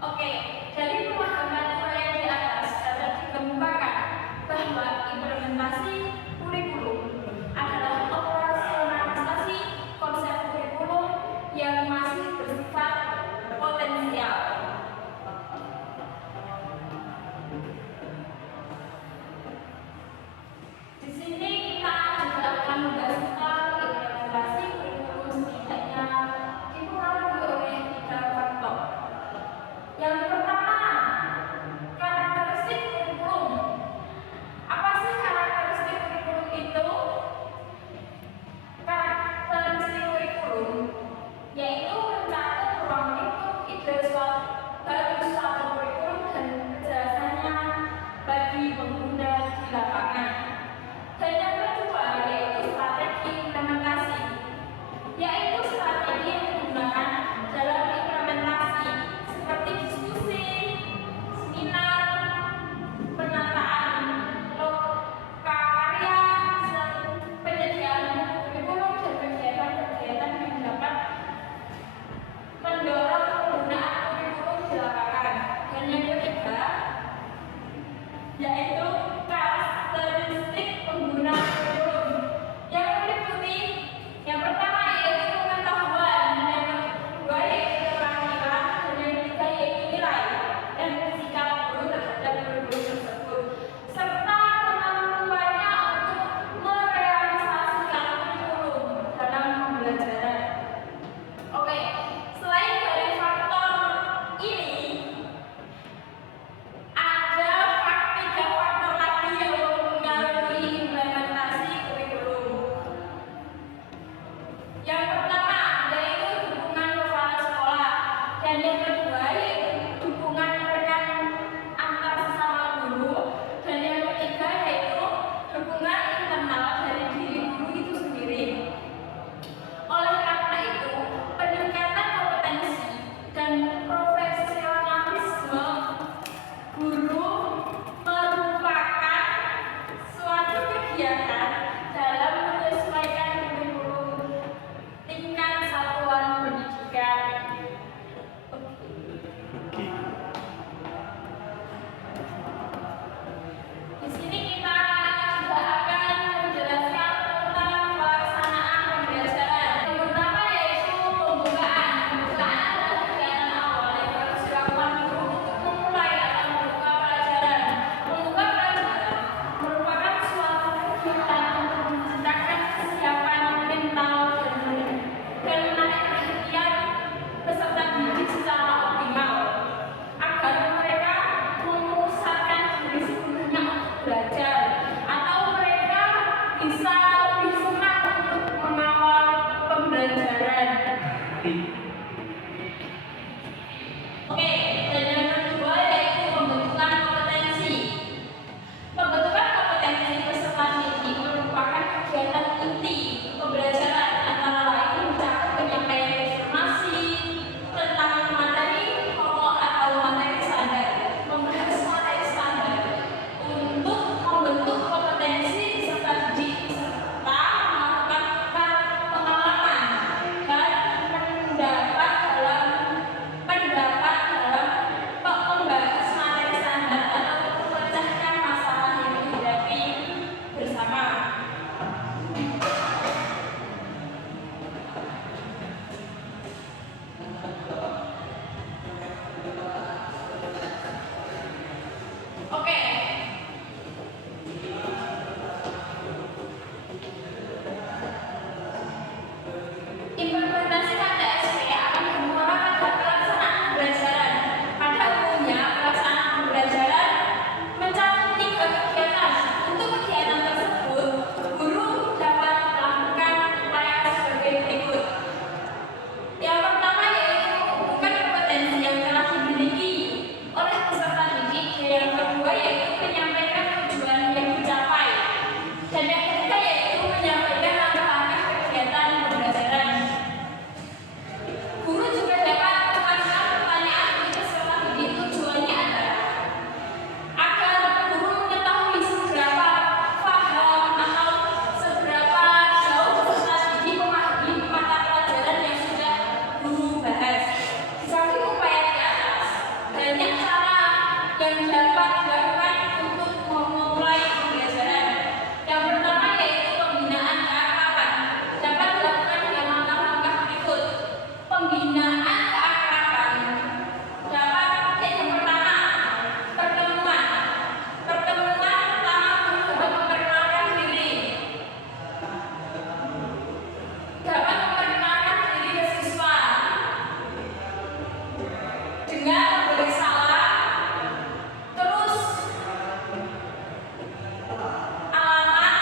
Oke, dari pemahaman yang di atas dapat dikemukakan bahwa implementasi kurikulum adalah operasionalisasi konsep kurikulum yang masih bersifat potensial. Di sini kita juga akan membahas tentang implementasi kurikulum setidaknya dipengaruhi oleh 3 faktor. Yang pertama dengan memberi salam, terus alamat,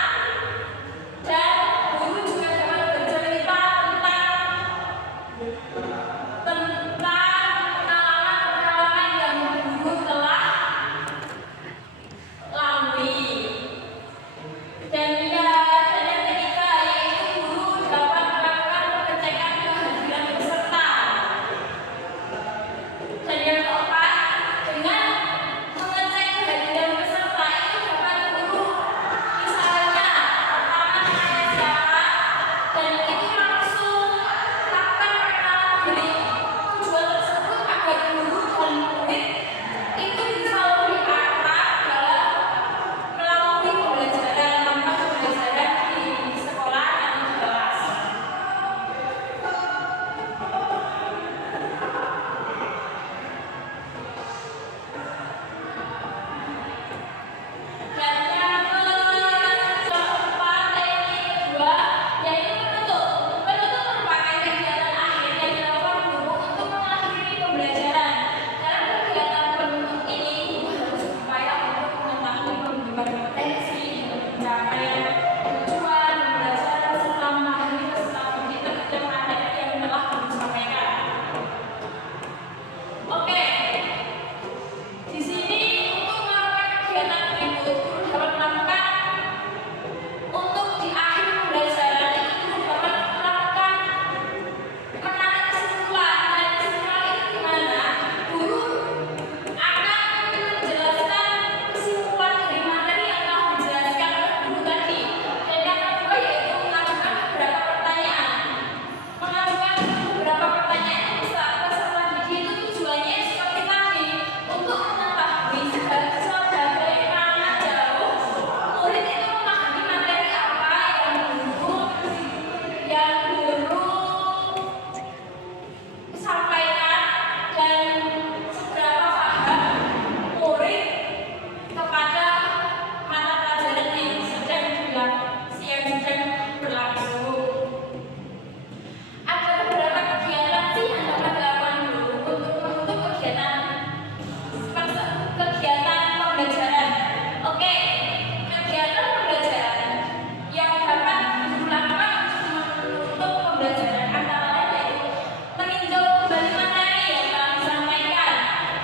dan guru juga dapat bercerita tentang pengalaman-pengalaman yang guru telah lalui. Dan yang ketiga yaitu guru dapat melakukan pengecekan kehadiran peserta. Dan yang keempat, dengan mengecek kehadiran peserta itu dapat guru misalnya pertama saya siapa, dan itu langsung lakukan perkenalan diri. Tujuan tersebut agar guru dan murid itu bisa lebih akrab dalam melalui pembelajaran tanpa pembelajaran di sekolah dan di kelas. Dan yang keempat kedua yaitu penutup. Penutup merupakan kegiatan akhir yang dilakukan guru untuk mengakhiri pembelajaran. Dalam kegiatan penutup ini, guru harus berupaya untuk mengetahui pembagian potensi, pencapaian tujuan pembelajaran serta memahami peserta didik terhadap materi yang telah guru sampaikan. Oke. Di sini untuk melakukan kegiatan berikut, guru dapat melakukan untuk di akhir pembelajaran itu guru dapat melakukan menarik kesimpulan. Dan kesimpulan itu gimana? Guru akan menjelaskan kesimpulan dari materi yang telah dijelaskan oleh guru tadi. Dan yang kedua yaitu mengajukan beberapa pertanyaan. Mengajukan beberapa pertanyaan itu peserta didik itu tujuannya seperti tadi untuk mengetahui sebagai mana jauh murid itu memahami materi apa yang guru sampaikan dan seberapa paham murid kepada mata pelajaran yang sedang berlangsung. Ada beberapa kegiatan sih yang dapat dilakukan guru untuk menutup kegiatan pembelajaran. Oke, kegiatan pembelajaran yang dapat guru lakukan untuk menutup pembelajaran antara lain yaitu meninjau kembali materi yang telah disampaikan,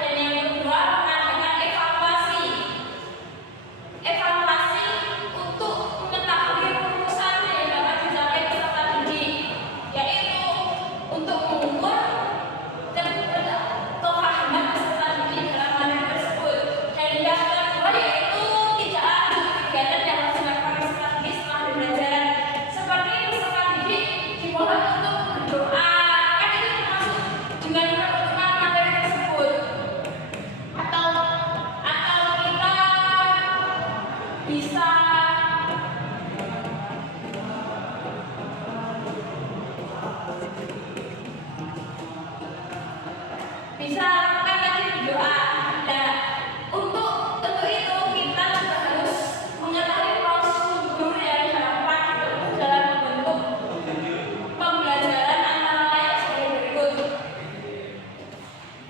dan yang kedua mengadakan evaluasi. Evaluasi untuk mengetahui rumusan yang dapat dicapai peserta didik, yaitu untuk mengukur kepahaman peserta didik dalam materi tersebut. Dan yang kedua yaitu tidak lanjut kegiatan yang harus dilakukan peserta didik setelah pembelajaran, seperti peserta didik dimohon untuk berdoa, kan itu termasuk dengan penutupan materi tersebut. Atau kita bisa lakukan lagi berdoa. Nah, untuk itu kita juga harus mengetahui prosedur yang dilakukan dalam membentuk pembelajaran antara lain sebagai berikut.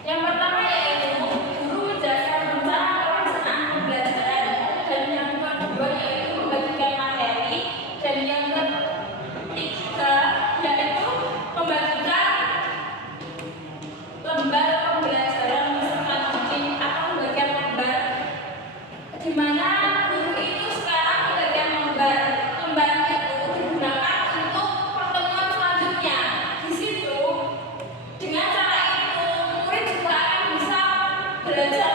Yang pertama yaitu guru menjelaskan rencana pelaksanaan pembelajaran, dan yang kedua yaitu membagikan materi, dan yang ketiga yaitu membagikan lembar pembelajaran beserta didik atau membagikan lembar, di mana guru itu sekarang membagikan lembar itu digunakan untuk pertemuan selanjutnya. Di situ dengan cara itu murid juga akan bisa belajar